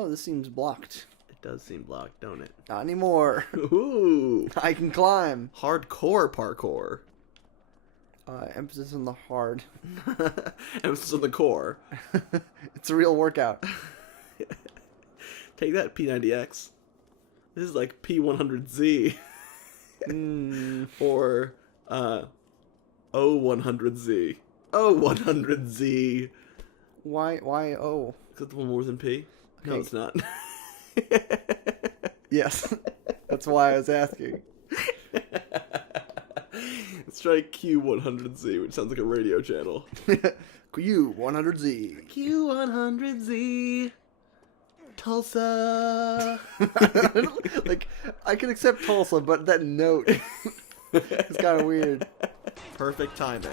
Oh, this seems blocked. It does seem blocked, don't it? Not anymore. Ooh. I can climb. Hardcore parkour. Emphasis on the hard. Emphasis on the core. It's a real workout. Take that, P90X. This is like P100Z. Or O100Z. O100Z. Why O? Is that the one more than P? Okay. No, it's not. Yes. That's why I was asking. Let's try Q100Z, which sounds like a radio channel. Q100Z. Q100Z. Tulsa. Like, I can accept Tulsa, but that note is kind of weird. Perfect timing.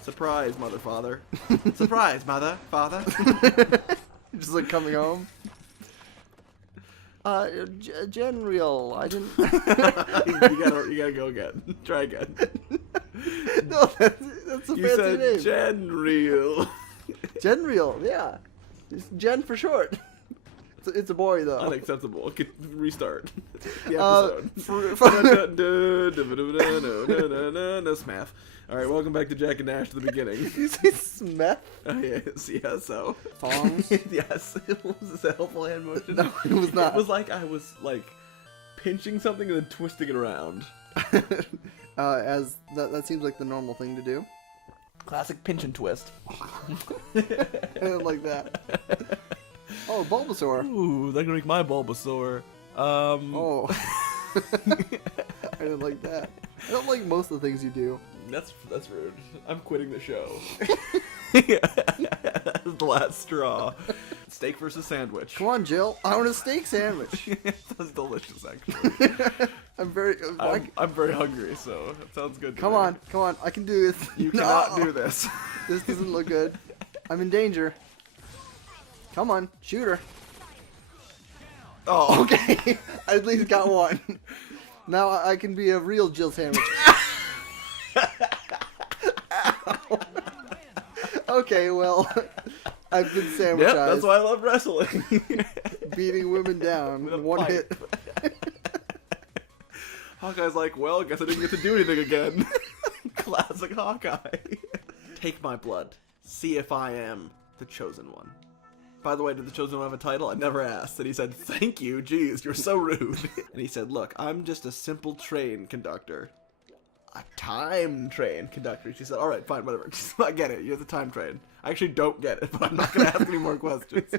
Surprise, mother, father. Surprise, mother, father. Just like coming home. General, I didn't. you gotta go again. Try again. No, that's a You fancy said name. General. General, yeah. It's Jen for short. It's a boy, though. Unacceptable. Okay, restart the episode. No smath. All right, welcome back to Jack and Nash to the beginning. Did you say Smith? Yes, yeah, so. Thongs? Yes. Was this a helpful hand motion? No, it was not. It was like I was, like, pinching something and then twisting it around. As that seems like the normal thing to do. Classic pinch and twist. Like that. Oh, Bulbasaur. Ooh, that can make my Bulbasaur. Oh. I didn't like that. I don't like most of the things you do. That's rude. I'm quitting the show. That's the last straw. Steak versus sandwich. Come on, Jill. I want a steak sandwich. Sounds delicious, actually. I'm very hungry, so it sounds good. Come on. I can do this. You cannot do this. This doesn't look good. I'm in danger. Come on, shoot her. Oh, Okay, I at least got one. Now I can be a real Jill sandwich. Okay, well, I've been sandwichized. Yep, that's why I love wrestling. Beating women down With a in one pipe. hit. Hawkeye's like, well, guess I didn't get to do anything again. Classic Hawkeye. Take my blood. See if I am the chosen one. By the way, did the chosen one have a title? I never asked. And he said, thank you. Jeez, you're so rude. And he said, look, I'm just a simple train conductor. A time train conductor. She said, all right, fine, whatever. I get it. You're the time train. I actually don't get it, but I'm not going to ask any more questions.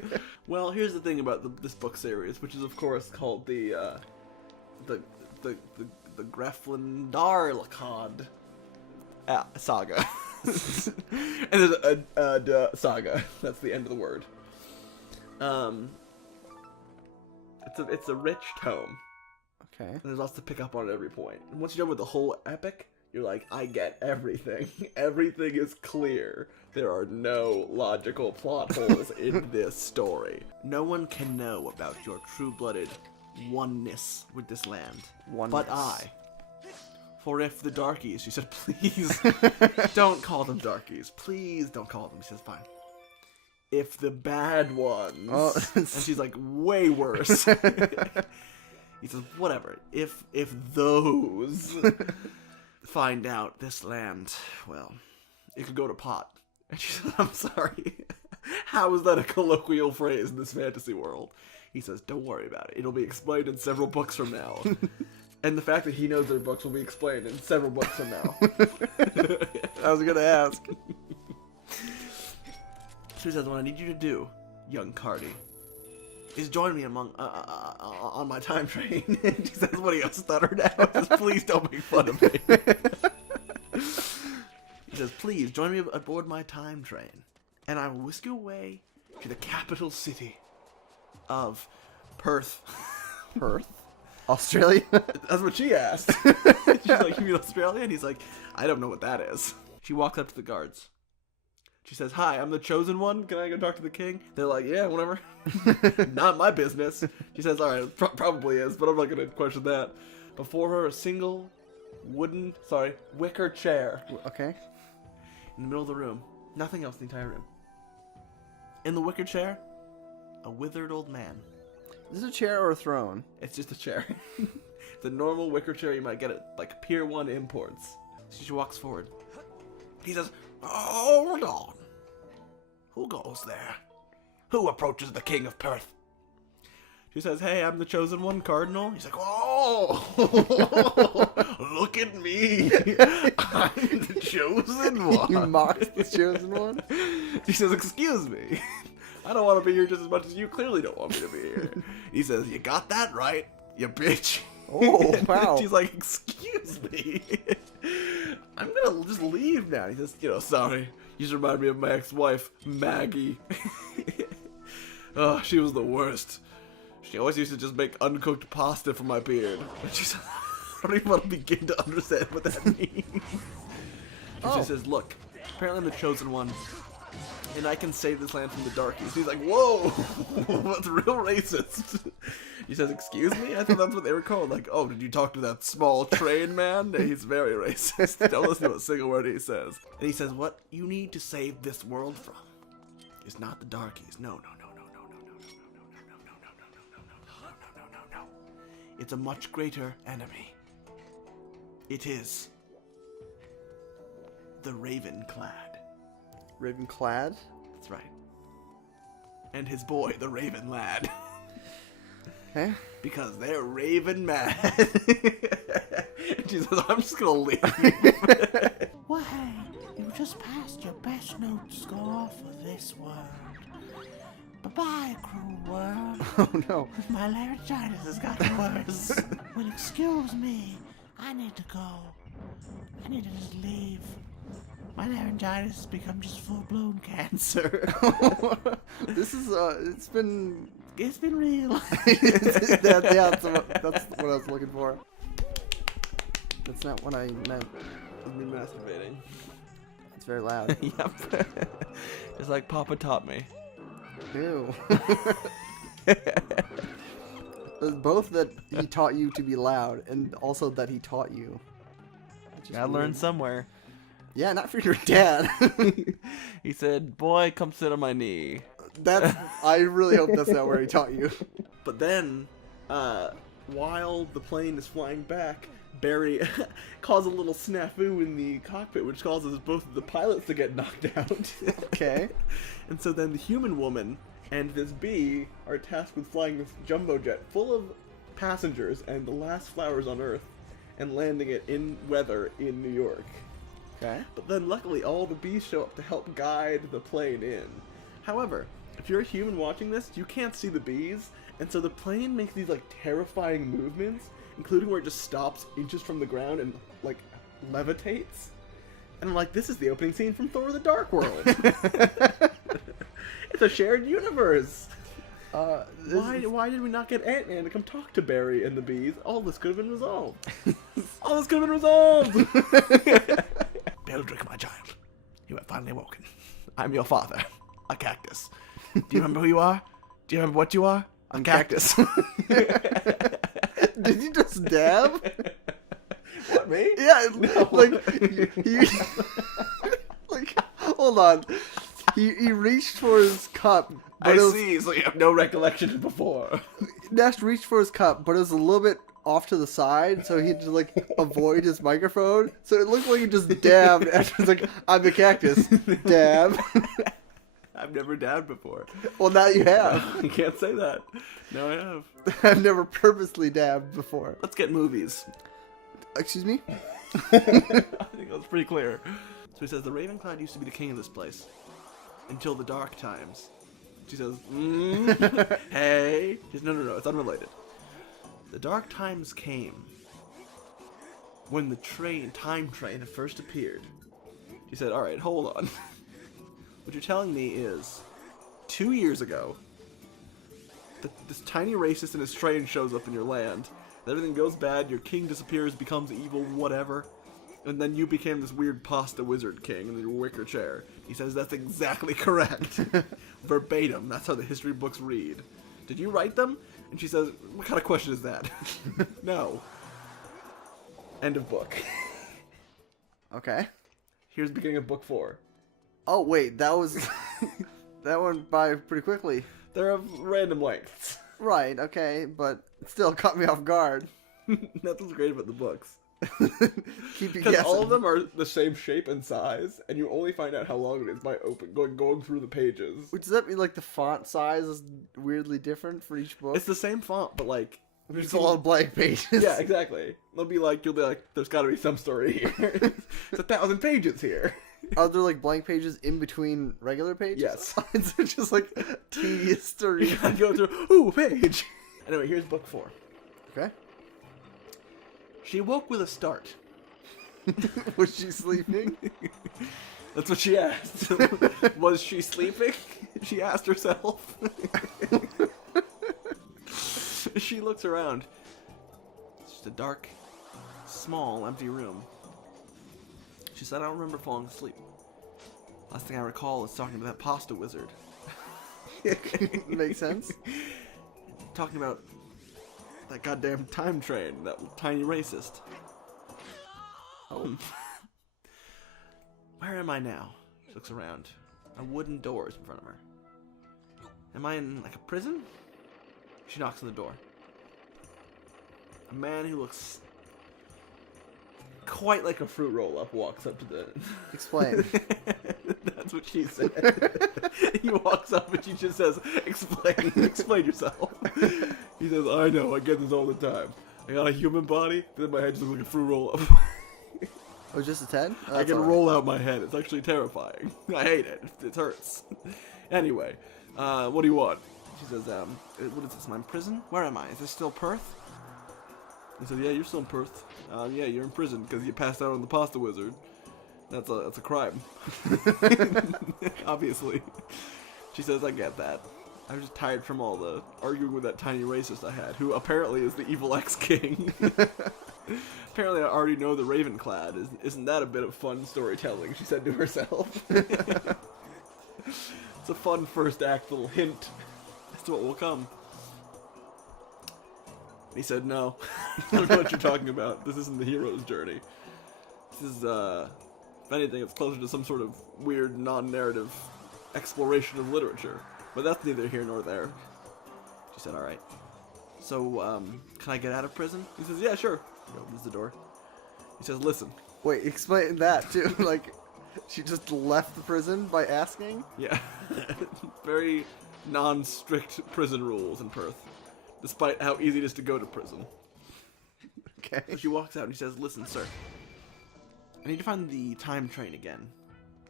Well, here's the thing about this book series, which is, of course, called the Greflindar saga. And there's a saga. That's the end of the word. It's a rich tome. Okay. And there's lots to pick up on at every point. And once you're done with the whole epic, you're like, I get everything. Everything is clear. There are no logical plot holes in this story. No one can know about your true-blooded oneness with this land. Oneness. But I. For if the darkies, she said, please don't call them darkies. Please don't call them. He says, fine. If the bad ones. Oh. And she's like, way worse. He says, whatever. If those find out this land, well, it could go to pot. And she says, I'm sorry. How is that a colloquial phrase in this fantasy world? He says, don't worry about it. It'll be explained in several books from now. And the fact that he knows their books will be explained in several books from now. I was going to ask. She says, what I need you to do, young Cardi, is join me on my time train. And she says, what, he got stuttered out? He says, please don't make fun of me. He says, please join me aboard my time train, and I will whisk you away to the capital city of Perth. Perth? Australia? That's what she asked. She's like, you mean Australia? And he's like, I don't know what that is. She walks up to the guards. She says, hi, I'm the chosen one. Can I go talk to the king? They're like, yeah, whatever. Not my business. She says, all right, probably is, but I'm not going to question that. Before her, a single wicker chair. Okay. In the middle of the room. Nothing else in the entire room. In the wicker chair, a withered old man. Is this a chair or a throne? It's just a chair. It's a normal wicker chair you might get at, like, Pier 1 imports. She walks forward. He says, hold on. Who goes there? Who approaches the king of Perth? She says, hey, I'm the chosen one, Cardinal. He's like, oh, look at me. I'm the chosen one. You mocked the chosen one? She says, excuse me. I don't want to be here just as much as you clearly don't want me to be here. He says, you got that right, you bitch. Oh, wow. She's like, excuse me. I'm going to just leave now. He says, sorry. You just remind me of my ex-wife, Maggie. Oh, she was the worst. She always used to just make uncooked pasta for my beard. And she says, I don't even want to begin to understand what that means. And she says, look, apparently I'm the chosen one, and I can save this land from the darkies. He's like, whoa, that's real racist. He says, excuse me? I thought that's what they were called. Like, oh, did you talk to that small train man? He's very racist. Don't listen to a single word he says. And he says, what you need to save this world from is not the darkies. No. It's a much greater enemy. It is the Ravenclad. Ravenclad? That's right. And his boy, the Raven Lad. Eh? Because they're Raven mad. She says, I'm just gonna leave. Well, hey, you've just passed your best note score for this world. Bye-bye, cruel world. Oh, no. My laryngitis has gotten worse. Well, excuse me. I need to go. I need to just leave. My laryngitis has become just full-blown cancer. This is, it's been real. that's what I was looking for. That's not what I meant. I've been masturbating. It's very loud. Yep. It's like Papa taught me. Ew. Both that he taught you to be loud, and also that he taught you. I learned somewhere. Yeah, not for your dad. He said, boy, come sit on my knee. I really hope that's not where he taught you. But then, while the plane is flying back, Barry caused a little snafu in the cockpit, which causes both of the pilots to get knocked out. Okay. And so then the human woman and this bee are tasked with flying this jumbo jet full of passengers and the last flowers on Earth and landing it in weather in New York. Okay. But then luckily all the bees show up to help guide the plane in. However, if you're a human watching this, you can't see the bees, and so the plane makes these like terrifying movements, including where it just stops inches from the ground and like levitates. And I'm like, this is the opening scene from Thor: The Dark World. It's a shared universe. Why did we not get Ant-Man to come talk to Barry and the bees? All this could have been resolved. All this could have been resolved. Beldrick, my child, you have finally woken. I'm your father, a cactus. Do you remember who you are? Do you remember what you are? A cactus. Did you just dab? What, me? Yeah, No. like he like hold on. He reached for his cup, but I see, so you have no recollection of before. Nash reached for his cup, but it was a little bit off to the side, so he had to like avoid his microphone. So it looked like he just dabbed after it's like, I'm the cactus. Dab. I've never dabbed before. Well, now you have. You can't say that. No, I have. I've never purposely dabbed before. Let's get movies. Excuse me? I think that was pretty clear. So he says, the Ravenclad used to be the king of this place. Until the dark times. She says, hey. She says, no, it's unrelated. The dark times came when the time train had first appeared. She said, alright, hold on. What you're telling me is, 2 years ago, this tiny racist and his train shows up in your land, and everything goes bad, your king disappears, becomes evil, whatever, and then you became this weird pasta wizard king in your wicker chair. He says that's exactly correct. Verbatim, that's how the history books read. Did you write them? And she says, what kind of question is that? No. End of book. Okay. Here's the beginning of book 4. Oh, wait, that was... that went by pretty quickly. They're of random lengths. Right, okay, but it still caught me off guard. That's what's great about the books. Keep you Because guessing. all of them are the same shape and size, and you only find out how long it is by going through the pages. Which does that mean like the font size is weirdly different for each book? It's the same font, but like There's a lot of blank pages. yeah, exactly. You'll be like, there's got to be some story here. It's 1,000 pages here. Are there like blank pages in between regular pages? Yes. It's just like tedious to You read. gotta go through. Ooh, page. Anyway, here's book 4. Okay. She awoke with a start. Was she sleeping? That's what she asked. Was she sleeping? She asked herself. She looks around. It's just a dark, small, empty room. She said, I don't remember falling asleep. Last thing I recall is talking to that pasta wizard. Makes sense. Talking about that goddamn time train, that tiny racist. Oh. Where am I now? She looks around. A wooden door is in front of her. Am I in, like, a prison? She knocks on the door. A man who looks quite like a fruit roll-up walks up to the... Explain. That's what she said. He walks up and she just says, explain yourself. He says, I know, I get this all the time. I got a human body, but then my head just looks like a fruit roll-up. Oh, just a 10? Oh, I can roll out my head. It's actually terrifying. I hate it. It hurts. Anyway, what do you want? She says, what is this? Am I in prison? Where am I? Is this still Perth? He says, yeah, you're still in Perth. Yeah, you're in prison because you passed out on the pasta wizard. That's a crime. Obviously. She says, I get that. I was just tired from all the arguing with that tiny racist I had, who apparently is the evil ex-king. Apparently I already know the Ravenclad. Isn't that a bit of fun storytelling, she said to herself. It's a fun first act little hint as to what will come. He said, no. I don't know what you're talking about. This isn't the hero's journey. This is, if anything, it's closer to some sort of weird, non-narrative exploration of literature. But that's neither here nor there. She said, alright. So, can I get out of prison? He says, yeah, sure. He opens the door. He says, listen. Wait, explain that too. Like, she just left the prison by asking? Yeah. Very non-strict prison rules in Perth. Despite how easy it is to go to prison. Okay. So she walks out and she says, listen, sir. I need to find the time train again.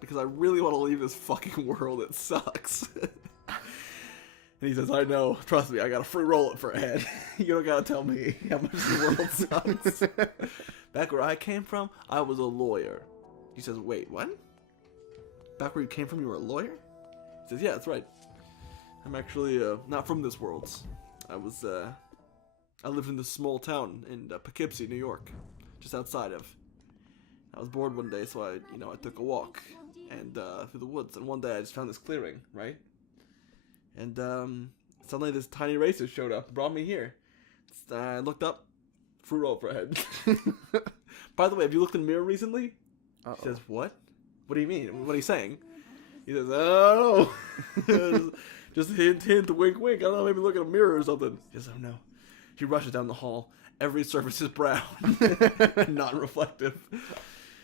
Because I really want to leave this fucking world. It sucks. And he says, I know. Trust me, I got a free roll-up for a head. You don't gotta tell me how much the world sucks. Back where I came from, I was a lawyer. He says, wait, what? Back where you came from, you were a lawyer? He says, yeah, that's right. I'm actually not from this world. I lived in this small town in Poughkeepsie, New York, just outside of. I was bored one day, so I took a walk and through the woods, and one day I just found this clearing, right? And suddenly this tiny racist showed up and brought me here. I looked up, fruit roll for a head. By the way, have you looked in the mirror recently? Uh-oh. She says, what? What do you mean? What are you saying? He says, oh, just hint, wink, wink. I don't know, maybe look at a mirror or something. She says, oh no. She rushes down the hall. Every surface is brown, non-reflective.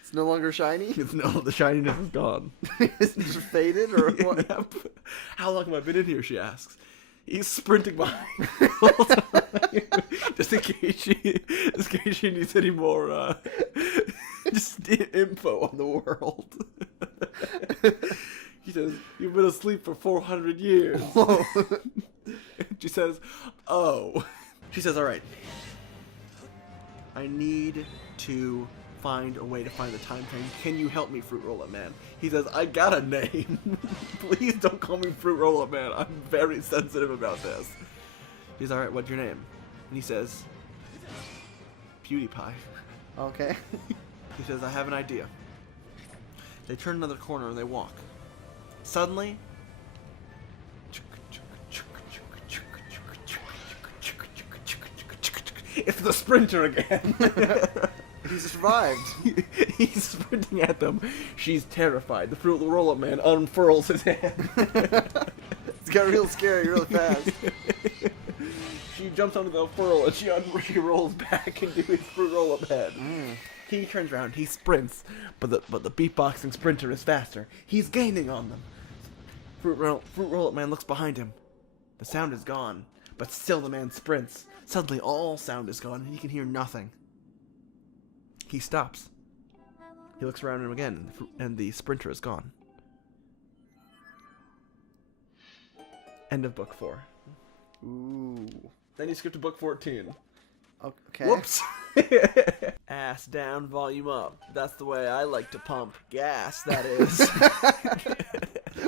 It's no longer shiny? The shininess is gone. Is it just faded or what? Yep. How long have I been in here, she asks. He's sprinting behind her the whole time. Just in case she needs any more just info on the world. He says, you've been asleep for 400 years. Whoa. She says, oh. She says, all right. I need to find a way to find the time train. Can you help me, Fruit Roll-Up Man? He says, I got a name. Please don't call me Fruit Roll-Up Man. I'm very sensitive about this. He's all right, what's your name? And he says, PewDiePie. Okay. He says, I have an idea. They turn another corner and they walk. Suddenly, it's the sprinter again. He survived. He's sprinting at them. She's terrified. The Fruit Roll-Up Man unfurls his hand. It's got real scary real fast. She jumps onto the furl and she rolls back into his fruit roll-up head. He turns around, he sprints, but the beatboxing sprinter is faster. He's gaining on them. Fruit roll-up man looks behind him. The sound is gone, but still the man sprints. Suddenly all sound is gone and he can hear nothing. He stops. He looks around him again and the sprinter is gone. End of book 4. Ooh. Then you skip to book 14. Okay. Whoops. Ass down, volume up. That's the way I like to pump gas, that is.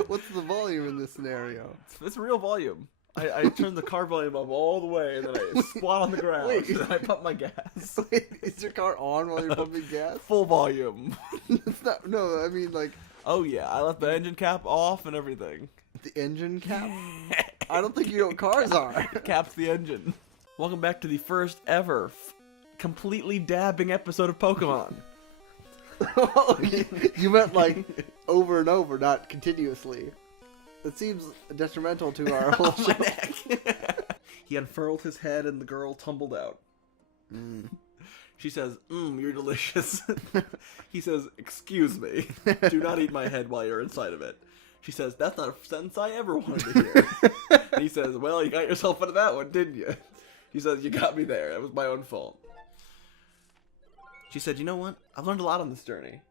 What's the volume in this scenario? It's real volume. I turn the car volume up all the way, and then I squat on the ground, Wait. and then I pump my gas. Wait, is your car on while you're pumping gas? Full volume. It's not. No, I mean like Oh yeah, I left the engine cap off and everything. the engine cap. I don't think you know what cars are. Caps the engine. Welcome back to the first ever completely dabbing episode of Pokemon. You meant like over and over, not continuously. It seems detrimental to our whole show. My neck. He unfurled his head and the girl tumbled out. She says, you're delicious. He says, excuse me. Do not eat my head while you're inside of it. She says, that's not a sentence I ever wanted to hear. And he says, well, you got yourself into that one, didn't you? She says, you got me there. It was my own fault. She said, you know what? I've learned a lot on this journey.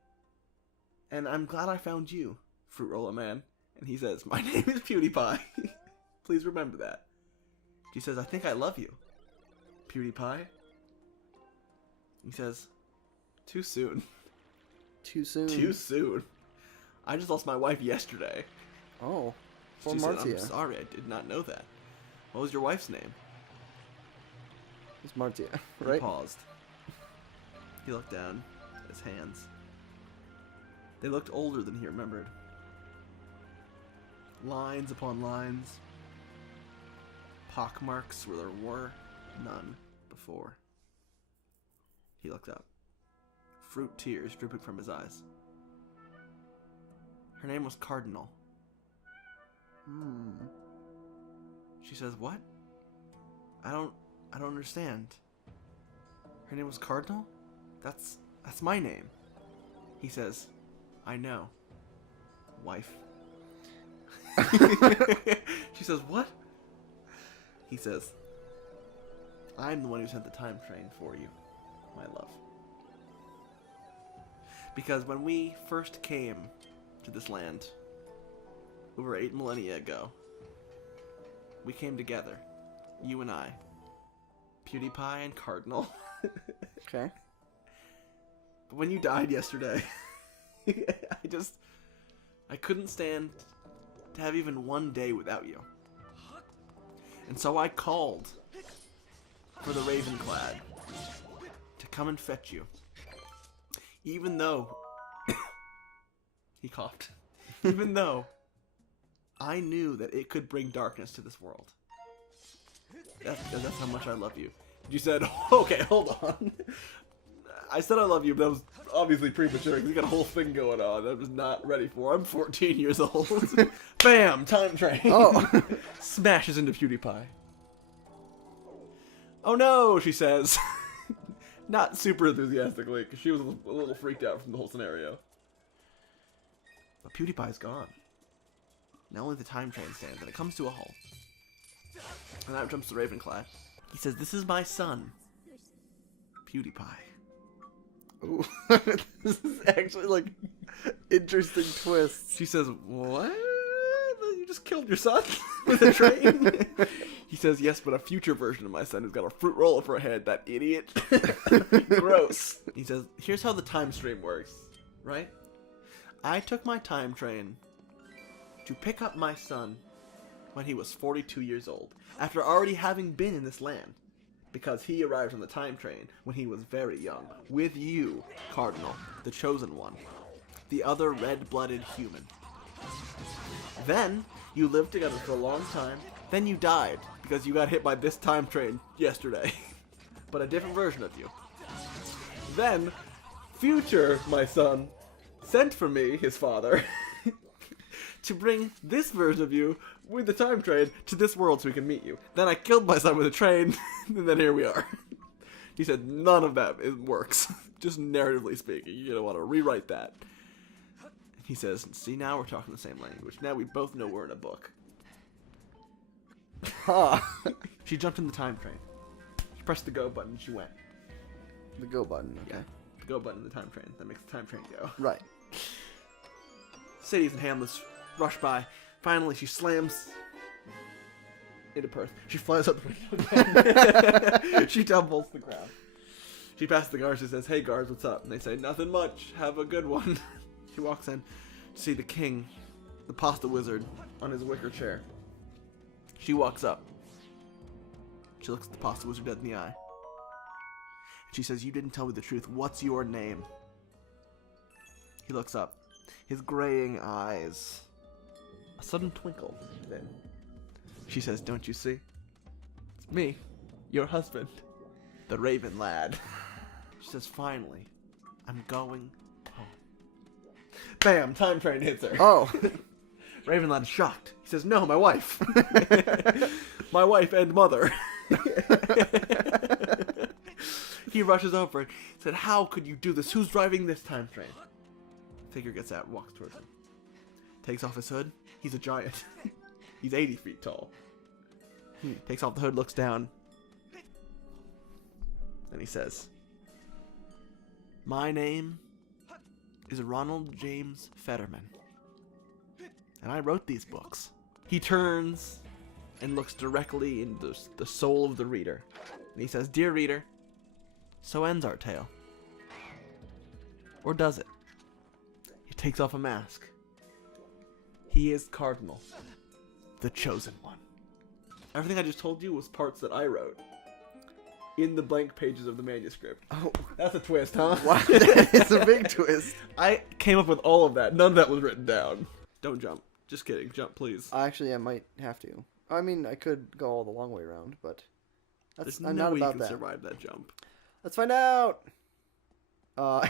And I'm glad I found you, Fruit Roller Man. And he says, my name is PewDiePie. Please remember that. She says, I think I love you, PewDiePie. He says, too soon. Too soon. Too soon. I just lost my wife yesterday. Oh. Poor She Marcia. said, I'm sorry, I did not know that. What was your wife's name? It's Marcia, He right? paused. He looked down at his hands. They looked older than he remembered. Lines upon lines. Pockmarks where there were none before. He looked up. Fruit tears dripping from his eyes. Her name was Cardinal. She says, what? I don't understand. Her name was Cardinal? That's my name. He says, I know. Wife. She says, what? He says, I'm the one who sent the time train for you, my love. Because when we first came to this land, over 8 millennia ago, we came together, you and I, PewDiePie and Cardinal. Okay. But when you died yesterday, I couldn't stand to have even one day without you. And so I called for the Ravenclad to come and fetch you. Even though he coughed. Even though I knew that it could bring darkness to this world. That's how much I love you. You said, okay, hold on. I said I love you, but that was obviously premature because you got a whole thing going on that I was not ready for. I'm 14 years old. Bam! Time train. Oh. Smashes into PewDiePie. Oh no, she says. Not super enthusiastically, because she was a little freaked out from the whole scenario. But PewDiePie's gone. Now only the time train stands, and it comes to a halt. And out jumps the Ravenclad. He says, this is my son, PewDiePie. Ooh. This is actually like interesting twists. She says, what? You just killed your son with a train? He says, yes, but a future version of my son who's got a fruit roller for a head, that idiot. Gross. He says, here's how the time stream works, right? I took my time train to pick up my son when he was 42 years old, after already having been in this land, because he arrived on the time train when he was very young, with you, Cardinal, the chosen one, the other red-blooded human. Then, you lived together for a long time, then you died, because you got hit by this time train yesterday, but a different version of you. Then, future, my son, sent for me, his father, to bring this version of you with the time train to this world so we can meet you. Then I killed my son with a train, and then here we are. He said none of that works. Just narratively speaking, you're gonna want to rewrite that. He says, see, now we're talking the same language. Now we both know we're in a book. Huh. She jumped in the time train. She pressed the go button and she went. The go button, okay. Yeah, the go button in the time train. That makes the time train go. Right. Cities and hamlets rush by. Finally, she slams into Perth. She flies up the window again. She tumbles to the ground. She passes the guards. She says, hey guards, what's up? And they say, nothing much. Have a good one. She walks in to see the king, the pasta wizard, on his wicker chair. She walks up. She looks at the pasta wizard dead in the eye. She says, you didn't tell me the truth. What's your name? He looks up. His graying eyes. A sudden twinkle. Then she says, don't you see? It's me, your husband, the Raven Lad. She says, finally, I'm going home. Bam! Time train hits her. Oh. Raven Lad's shocked. He says, no, my wife. My wife and mother. He rushes over and said, how could you do this? Who's driving this time train? Figure gets out and walks towards him. Takes off his hood. He's a giant. He's 80 feet tall. Takes off the hood, looks down. And he says, my name is Ronald James Fetterman. And I wrote these books. He turns and looks directly into the soul of the reader. And he says, dear reader, so ends our tale. Or does it? He takes off a mask. He is Cardinal, the chosen one. Everything I just told you was parts that I wrote in the blank pages of the manuscript. Oh, that's a twist, huh? wow, that is a big twist. I came up with all of that. None of that was written down. Don't jump. Just kidding. Jump, please. Actually, I might have to. I mean, I could go all the long way around, but There's I'm no not way about you can that. survive that jump. Let's find out.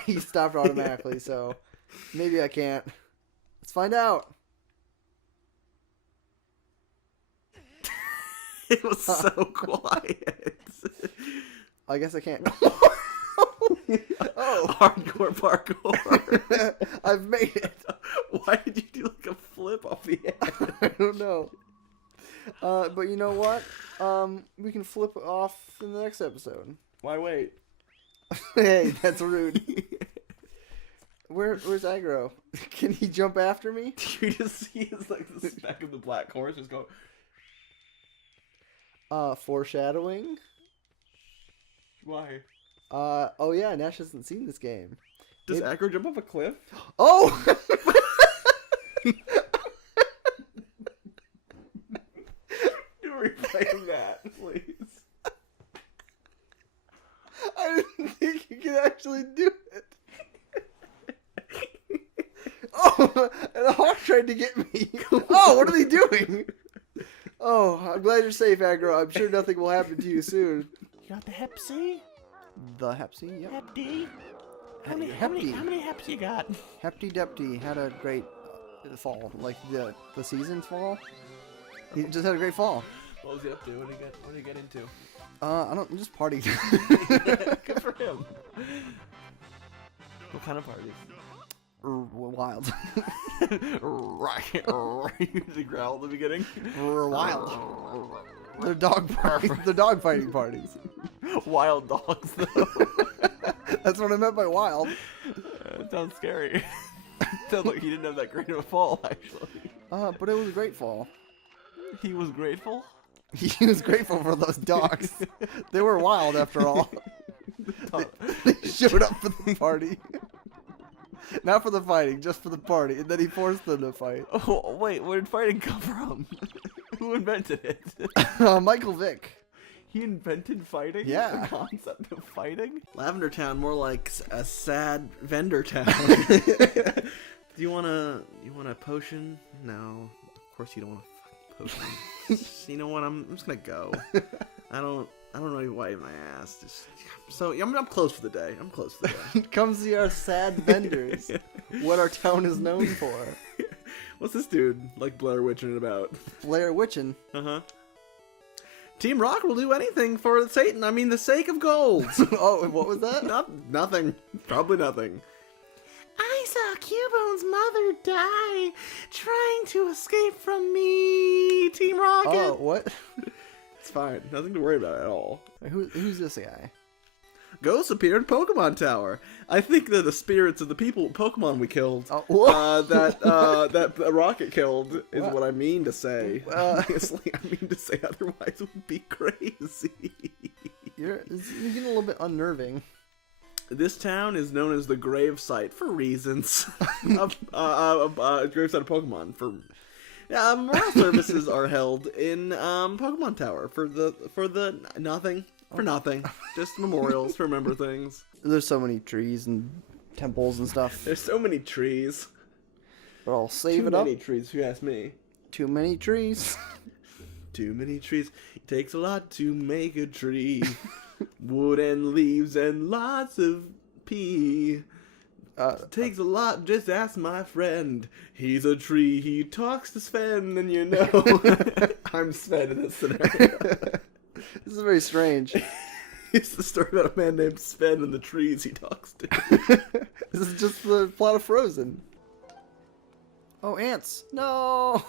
He stopped automatically, so maybe I can't. Let's find out. It was so quiet. I guess I can't. Oh, Hardcore parkour. I've made it. Why did you do like a flip off the edge? I don't know. But you know what? We can flip off in the next episode. Why wait? Hey, that's rude. Where's Aggro? Can he jump after me? You just see his like the speck of the black horse just go. Foreshadowing. Why? Oh yeah, Nash hasn't seen this game. Does Aggro jump off a cliff? Oh! Do replay that, please. I didn't think you could actually do it. Oh, and the hawk tried to get me. Oh, what are they doing? Oh, I'm glad you're safe, Aggro. I'm sure nothing will happen to you soon. You got the Hep C? The Hep C, yep. Hep D? How many Heps you got? Hefty Depty had a great fall, like the season's fall. He just had a great fall. What was he up to? What did he get into? I don't just party. Good for him. What kind of parties? Wild. Right. You usually growl at the beginning. Wild. They're dog parties. They're dog fighting parties. Wild dogs, though. That's what I meant by wild. It sounds scary. Sounds like he didn't have that great of a fall, actually. But it was a great fall. He was grateful? He was grateful for those dogs. They were wild after all. They showed up for the party. Not for the fighting, just for the party. And then he forced them to fight. Oh, wait, where did fighting come from? Who invented it? Michael Vick. He invented fighting? Yeah. The concept of fighting? Lavender Town, more like a sad vendor town. Do you want a potion? No. Of course you don't want a fucking potion. You know what? I'm just gonna go. I don't know why my ass. So I'm closed for the day. I'm closed for the day. Come see our sad vendors. What our town is known for. What's this dude like Blair Witching about? Blair Witchin'. Uh-huh. Team Rocket will do anything for Satan. I mean, the sake of gold. Oh, what was that? Nothing. Probably nothing. I saw Cubone's mother die trying to escape from me, Team Rocket. Oh, what? It's fine. Nothing to worry about at all. Who's this guy? Ghosts appeared in Pokemon Tower. I think they're the spirits of the Pokemon we killed. Oh, That Rocket killed is What? what I mean to say. Obviously, I mean to say otherwise it would be crazy. You're getting a little bit unnerving. This town is known as the grave site for reasons. Grave site of Pokemon. Memorial services are held in Pokemon Tower for nothing. For nothing. Just memorials to remember things. There's so many trees and temples and stuff. There's so many trees. But I'll save Too it up. many trees, if you ask me. Too many trees. Too many trees. It takes a lot to make a tree. Wood and leaves and lots of pee. It takes a lot, just ask my friend. He's a tree, he talks to Sven, and you know. I'm Sven in this scenario. This is very strange. It's the story about a man named Sven and the trees he talks to. This is just the plot of Frozen. Oh, ants. No!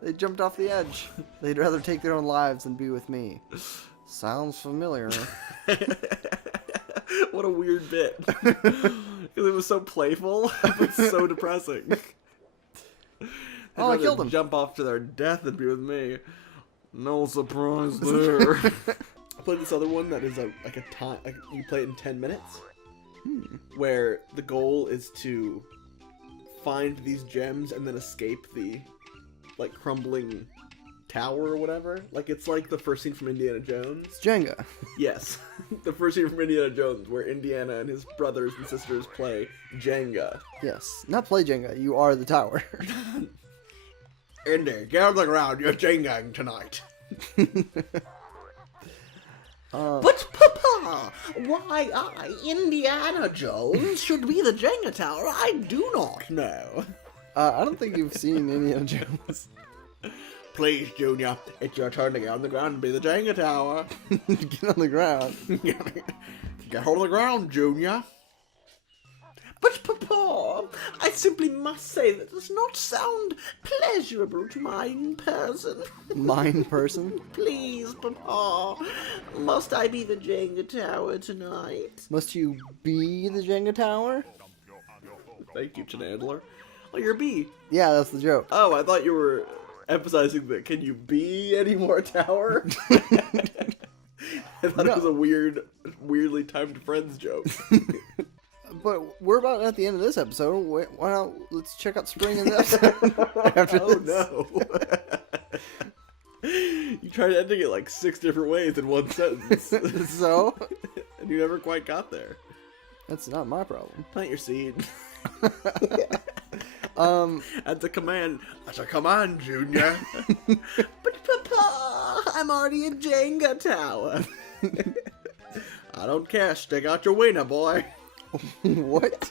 They jumped off the edge. They'd rather take their own lives than be with me. Sounds familiar. What a weird bit. Because it was so playful, but so depressing. Oh, I killed him. Jump off to their death and be with me. No surprise there. I played this other one that is like a time. You play it in 10 minutes, where the goal is to find these gems and then escape the like crumbling tower or whatever. Like it's like the first scene from Indiana Jones. It's Jenga. Yes, the first scene from Indiana Jones, where Indiana and his brothers and sisters play Jenga. Yes. Not play Jenga. You are the tower. Indy, get on the ground. You're Jengaing tonight. But Papa, why I, Indiana Jones, should be the Jenga tower, I do not know. I don't think you've seen Indiana Jones. Please, Junior, it's your turn to get on the ground and be the Jenga tower. Get on the ground. Get hold of the ground, Junior. But Papa, I simply must say that does not sound pleasurable to mine person. Mine person? Please, Papa, must I be the Jenga tower tonight? Must you be the Jenga tower? Thank you, Chandler. Oh, you're a bee. Yeah, that's the joke. Oh, I thought you were emphasizing that. Can you be any more tower? I thought it was a weirdly timed Friends joke. But we're about at the end of this episode. Why not? Let's check out spring in this after Oh this. no! You tried ending it like 6 different ways in one sentence, So and you never quite got there. that's not my problem. Plant your seed. That's a command. That's a command, Junior. But Papa, I'm already a Jenga tower. I don't care. Stick out your wiener, boy. What?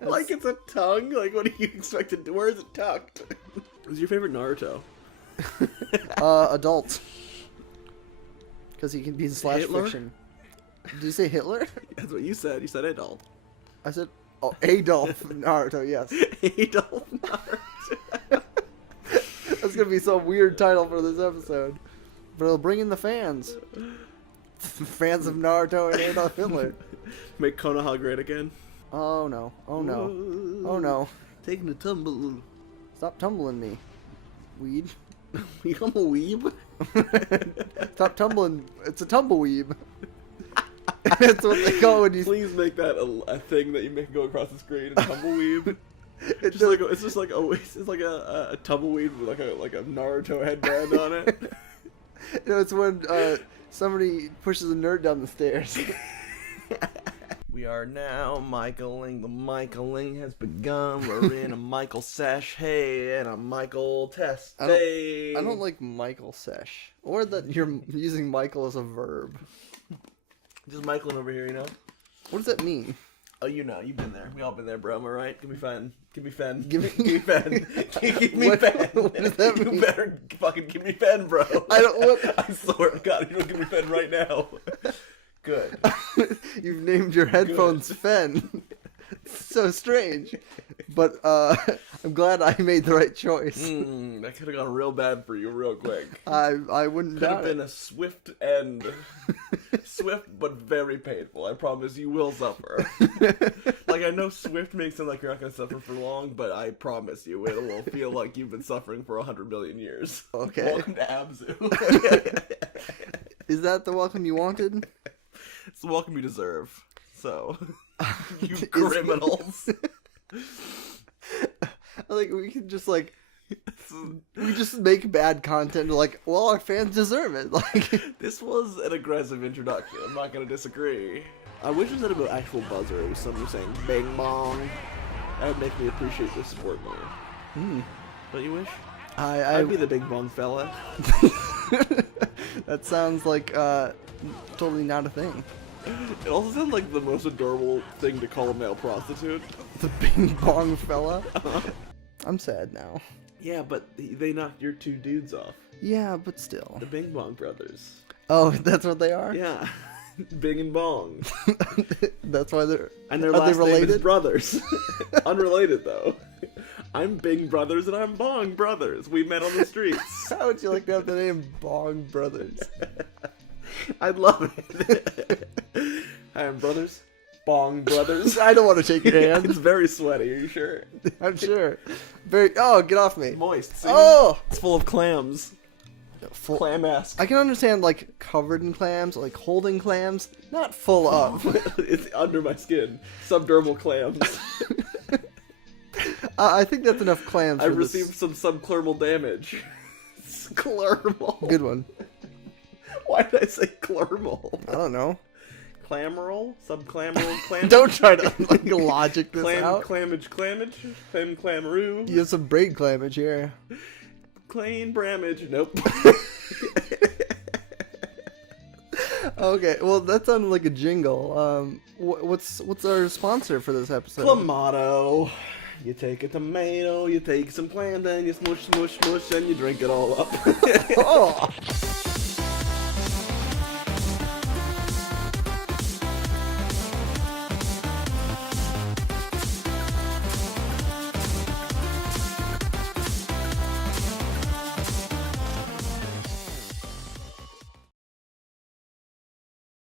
Like it's a tongue? Like what do you expect it to? Where is it tucked? Who's your favorite Naruto? Adult. Because he can be in slash Hitler? fiction. Did you say Hitler? That's what you said. You said adult. I said, oh, Adolf Naruto, yes. Adolf Naruto. That's gonna be some weird title for this episode. But it'll bring in the fans. Fans of Naruto and Adolf Hitler. Make Konoha great again. Oh no. Oh no. Oh no. Taking a tumble. Stop tumbling me. Weed. I'm a weeb. Stop tumbling. It's a tumbleweeb. That's what they call it when you... Please make that a thing that you make go across the screen. A tumbleweeb. It's It's just like a tumbleweed with like a Naruto headband on it. You know, it's when somebody pushes a nerd down the stairs. We are now Michaeling. The Michaeling has begun. We're in a Michael sesh. Hey, and a Michael test. Hey. I don't like Michael sesh. Or that you're using Michael as a verb. Just Michaeling over here, you know? What does that mean? Oh, you know, you've been there. We all been there, bro. Am I right? Give me Fen. Give me Fen. Give me- give me Fen. Give me What- Fen. what does that mean? You better fucking give me Fen, bro. I don't what. I swear to God, you don't give me Fen right now. Good. You've named your headphones Fen. It's so strange. But I'm glad I made the right choice. That could have gone real bad for you real quick. I wouldn't Could have doubt been it. a swift end. Swift but very painful. I promise you will suffer. Like, I know swift makes it like you're not going to suffer for long, but I promise you it will feel like you've been suffering for 100 million years. Okay. Welcome to Abzu. Is that the welcome you wanted? It's the welcome you deserve. So, you criminals. I think we could just like we just make bad content. Like, well, our fans deserve it. Like, This was an aggressive introduction. I'm not going to disagree. I wish it was an actual buzzer. It was somebody saying bang bong. That would make me appreciate the support more. Don't you wish? I'd be the big bong fella. that sounds like totally not a thing. It also sounds like the most adorable thing to call a male prostitute. The Bing Bong fella. I'm sad now. Yeah, but they knocked your two dudes off. Yeah, but still. The Bing Bong brothers. Oh, that's what they are? Yeah. Bing and Bong. That's why they're... And their Are they last name is related? Brothers. Unrelated, though. I'm Bing Brothers and I'm Bong Brothers. We met on the streets. How would you like to have the name Bong Brothers? I'd love it. Hi, I'm Brothers. Bong Brothers. I don't want to shake your It's hand. very sweaty, are you sure? I'm sure. Very... Oh, get off me. Moist. See? Oh! It's full of clams. Full... Clam-esque. I can understand, like, covered in clams, like holding clams, not full of. It's under my skin. Subdermal clams. I think that's enough clams I for this. received some subclermal damage. Sclermal. Good one. Why did I say clermal? I don't know. Clamoral? Subclamoral? Clam? Don't try to, like, logic this Clam, out. clamage, clamaroo. You have some brain clamage here. Clane bramage. Nope. Okay, well, that sounded like a jingle. What's our sponsor for this episode? Clamato. You take a tomato, you take some clam, then you smush, smush, smush, and you drink it all up. Oh!